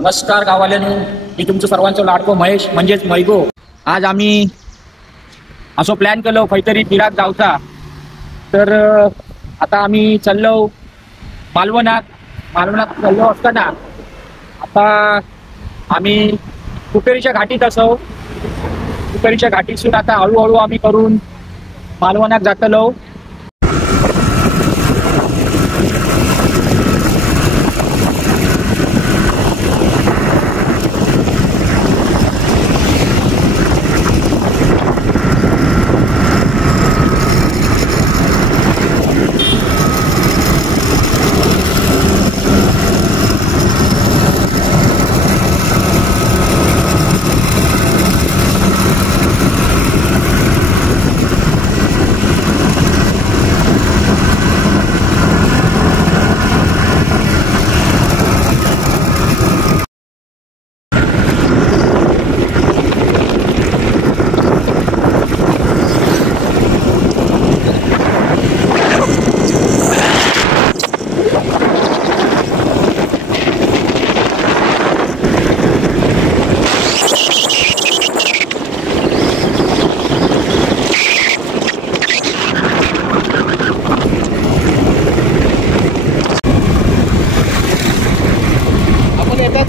नमस्कार गाववाल्यांनो, मी तुमचं सर्वांचं लाडको महेश म्हणजेच मैगो। आज आम्ही असो प्लॅन केलो खैतरी फिराक जाऊचा। तर आता आम्ही चाललो मालवणात चाललो असताना आता आम्ही कुपेरीच्या घाटीत असो। कुपेरीच्या घाटीतून आता हळूहळू आम्ही करून मालवणात जातलो।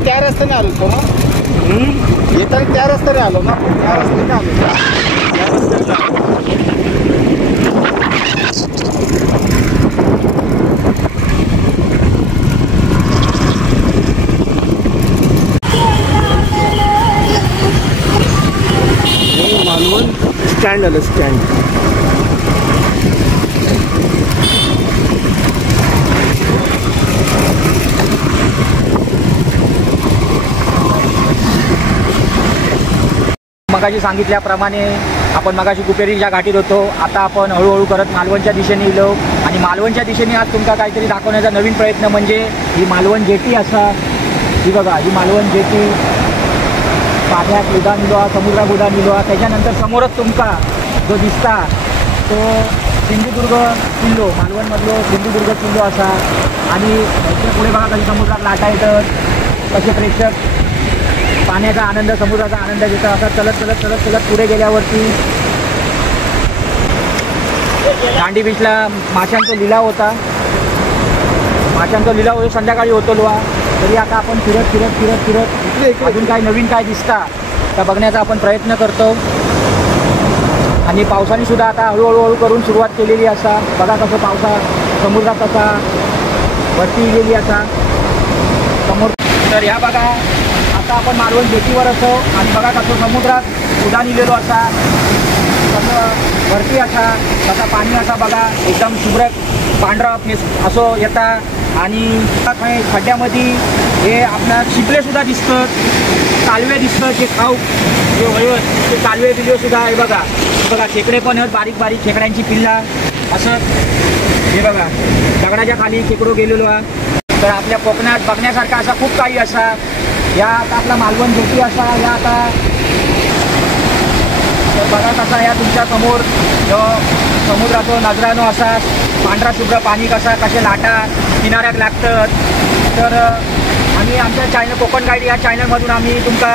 त्या रस्त्याने आलो तो ना येताना त्या रस्त्याने आलो ना त्या रस्त्याने आलो मालवण स्टँड आलं स्टँड। मगाशी सांगितल्याप्रमाणे आपण मगाशी कुपेरीच्या घाटीत होतो। आता आपण हळूहळू करत मालवणच्या दिशेने गेलो आणि मालवणच्या दिशेने आज तुमका काहीतरी दाखवण्याचा नवीन प्रयत्न म्हणजे ही मालवण जेटी असा। ही बघा, ही मालवण जेटी पाण्यात उडान इलो, समुद्रात उडान इलो। त्याच्यानंतर समोरच तुमका जो दिसता तो सिंधुदुर्ग किल्लो, मालवणमधलो सिंधुदुर्ग किल्लो असा। आणि पुढे बघा कधी समुद्रात लाटा येतात, कसे प्रेक्षक पाण्याचा आनंद, समुद्राचा आनंद घेतात। असा चलत चलत चलत चलत पुढे गेल्यावरती दांडी बीचला माशांचा लिलाव होता। माशांचा लिलाव संध्याकाळी होतो लोहा। तरी आता आपण फिरत फिरत फिरत फिरत अजून काय नवीन काय दिसता त्या बघण्याचा आपण प्रयत्न करतो। आणि पावसाने सुद्धा आता हळूहळू करून सुरुवात केलेली असा। बघा कसं पावसा समुद्रात कसा वरती गेली असा समोर। तर ह्या बघा आता आपण मालवण जेटीवर असो आणि बघा कसं समुद्रात उडान इलेलो असा, कसं वरती असा, कसा पाणी असा बघा एकदम शुभ्र पांढरा असो येता। आणि खड्ड्यामध्ये हे आपल्या शिपले सुद्धा दिसतात, कालवे दिसतात, जे खाऊ जे वयत ते कालवे बिलवे सुद्धा आहे। बघा बघा खेकडे पण आहेत, बारीक बारीक खेकड्यांची पिल्ला असं। हे बघा दगडाच्या खाली खेकडो गेलेलो आहे। तर आपल्या कोकणात बघण्यासारखा असा खूप काही असा। या आता आपला मालवण जेटी असा या आता बघा कसा या तुमच्या समोर जो समुद्राचो नजरानो असा, पांढरा शुभ्र पाणी कसा, कसे लाटा किनाऱ्याक लागतात। तर आम्ही आमच्या चॅनल कोकण गाईड या चॅनलमधून आम्ही तुमका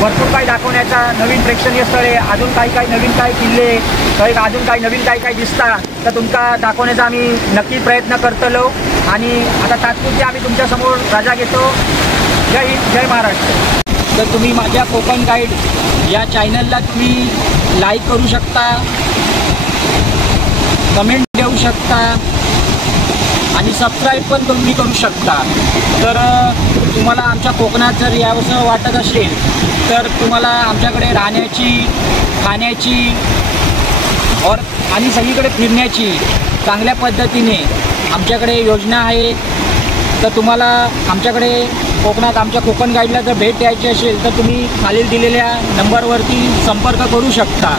भरपूर काही दाखवण्याचा नवीन प्रेक्षणीय स्थळे, अजून काही नवीन काही किल्ले, काही अजून काही नवीन काही दिसता तर तुमका दाखवण्याचा आम्ही नक्की प्रयत्न करतलो। आणि आता तात्पुरती आम्ही तुमच्यासमोर रजा घेतो। जय हिंद, जय महाराष्ट्र। तर तुम्ही माझ्या कोकण गाईड या चॅनलला तुम्ही लाईक करू शकता, कमेंट देऊ शकता आणि सबस्क्राईब पण तुम्ही करू शकता। तर तुम्हाला आमच्या कोकणात जर यावंसं वाटत असेल तर तुम्हाला आमच्याकडे राहण्याची, खाण्याची आणि सगळीकडे फिरण्याची चांगल्या पद्धतीने आमच्याकडे योजना आहे। तर तुम्हाला आमच्याकडे कोकणात आमच्या कोकण गाईडला जर भेट द्यायची असेल तर तुम्ही खालील दिलेल्या नंबरवरती संपर्क करू शकता।